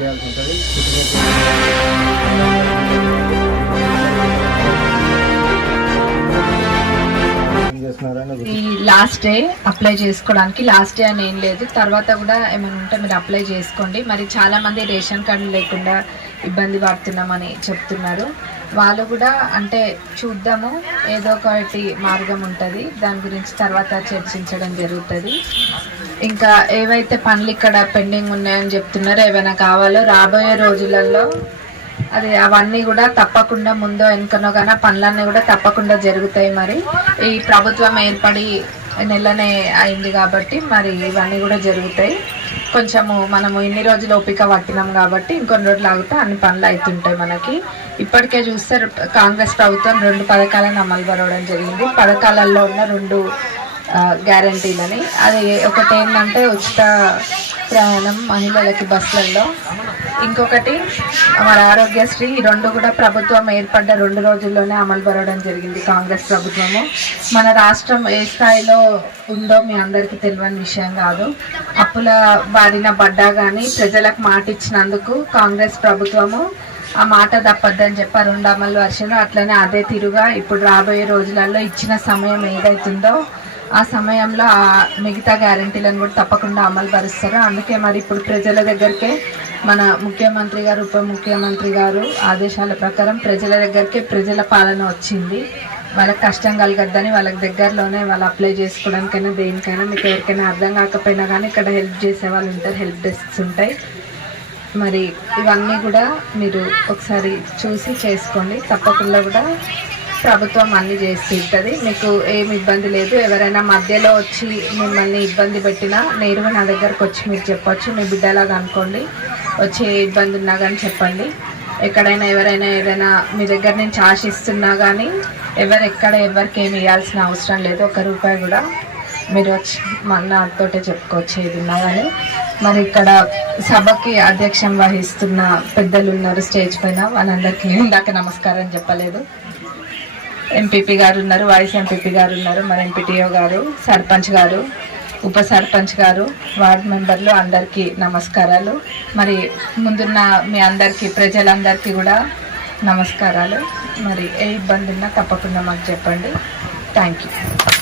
చేయాల్సి ఉంటుంది ఈ లాస్ట్ డే అప్లై చేసుకోవడానికి లాస్ట్ డే అని ఏం లేదు. తర్వాత కూడా ఏమైనా ఉంటే మీరు అప్లై చేసుకోండి. మరి చాలా మంది రేషన్ కార్డు లేకుండా ఇబ్బంది పడుతున్నామని చెప్తున్నారు. వాళ్ళు కూడా అంటే చూద్దాము ఏదో ఒకటి మార్గం ఉంటుంది. దాని గురించి తర్వాత చర్చించడం జరుగుతుంది. ఇంకా ఏవైతే పనులు ఇక్కడ పెండింగ్ ఉన్నాయని చెప్తున్నారో ఏమైనా కావాలో రాబోయే రోజులలో అది అవన్నీ కూడా తప్పకుండా ముందో వెనుకనో కానీ పనులన్నీ కూడా తప్పకుండా జరుగుతాయి మరి. ఈ ప్రభుత్వం ఏర్పడి నెలనే అయింది కాబట్టి మరి ఇవన్నీ కూడా జరుగుతాయి. కొంచెము మనము ఇన్ని రోజులు ఓపిక పట్టినాం కాబట్టి ఇంకొన్ని రోజులు ఆగితే అన్ని పనులు అవుతుంటాయి మనకి. ఇప్పటికే చూస్తే కాంగ్రెస్ ప్రభుత్వం రెండు పథకాలను అమలు పరవడం జరిగింది. పథకాలలో ఉన్న రెండు గ్యారంటీలని. అది ఒకటి ఏంటంటే ఉచిత ప్రయాణం మహిళలకి బస్సులలో. ఇంకొకటి మన ఆరోగ్యశ్రీ ఈ రెండు కూడా ప్రభుత్వం ఏర్పడ్డ రెండు రోజుల్లోనే అమలు పరవడం జరిగింది కాంగ్రెస్ ప్రభుత్వము. మన రాష్ట్రం ఏ స్థాయిలో ఉందో మీ అందరికీ తెలియని విషయం కాదు. అప్పుల బారిన పడ్డా కానీ ప్రజలకు మాట ఇచ్చినందుకు కాంగ్రెస్ ప్రభుత్వము ఆ మాట తప్పద్దని చెప్పి రెండు అమలు వర్షంలో అట్లనే అదే తిరుగా ఇప్పుడు రాబోయే రోజులలో ఇచ్చిన సమయం ఏదైతుందో ఆ సమయంలో ఆ మిగతా గ్యారంటీలను కూడా తప్పకుండా అమలు పరుస్తారు. అందుకే మరి ఇప్పుడు ప్రజల దగ్గరికే మన ముఖ్యమంత్రి గారు ఉప ముఖ్యమంత్రి గారు ఆదేశాల ప్రకారం ప్రజల దగ్గరికే ప్రజల పాలన వచ్చింది. వాళ్ళకి కష్టం కలగద్దని వాళ్ళకి దగ్గరలోనే వాళ్ళు అప్లై చేసుకోవడానికైనా దేనికైనా మీకు ఎవరికైనా అర్థం కాకపోయినా కానీ ఇక్కడ హెల్ప్ చేసే వాళ్ళు ఉంటారు హెల్ప్ డెస్క్స్ ఉంటాయి. మరి ఇవన్నీ కూడా మీరు ఒకసారి చూసి చేసుకోండి. తప్పకుండా కూడా ప్రభుత్వం అన్ని చేసి ఉంటుంది. మీకు ఏమి ఇబ్బంది లేదు. ఎవరైనా మధ్యలో వచ్చి మిమ్మల్ని ఇబ్బంది పెట్టినా నేరుగా నా దగ్గరకు వచ్చి మీరు చెప్పొచ్చు. మీ బిడ్డలాగా అనుకోండి. వచ్చి ఏ ఇబ్బంది ఉన్నా కానీ చెప్పండి. ఎక్కడైనా ఎవరైనా ఏదైనా మీ దగ్గర నుంచి ఆశిస్తున్నా కానీ ఎవరు ఎక్కడ ఎవరికి ఏమి ఇవ్వాల్సిన అవసరం లేదు. ఒక రూపాయి కూడా మీరు వచ్చి మన నాతోటే చెప్పుకోవచ్చు ఏది ఉన్నా కానీ మరి ఇక్కడ సభకి అధ్యక్షం వహిస్తున్న పెద్దలు ఉన్నారు స్టేజ్ పైన. వాళ్ళందరికీ ఇందాక నమస్కారం చెప్పలేదు. ఎంపీపీ గారు ఉన్నారు వైస్ ఎంపీపీ గారు ఉన్నారు మరి ఎంపీటీఓ గారు సర్పంచ్ గారు ఉప సర్పంచ్ గారు వార్డ్ మెంబర్లు అందరికీ నమస్కారాలు. మరి ముందున్న మీ అందరికీ ప్రజలందరికీ కూడా నమస్కారాలు. మరి ఏ ఇబ్బంది ఉన్నా తప్పకుండా మాకు చెప్పండి. Thank you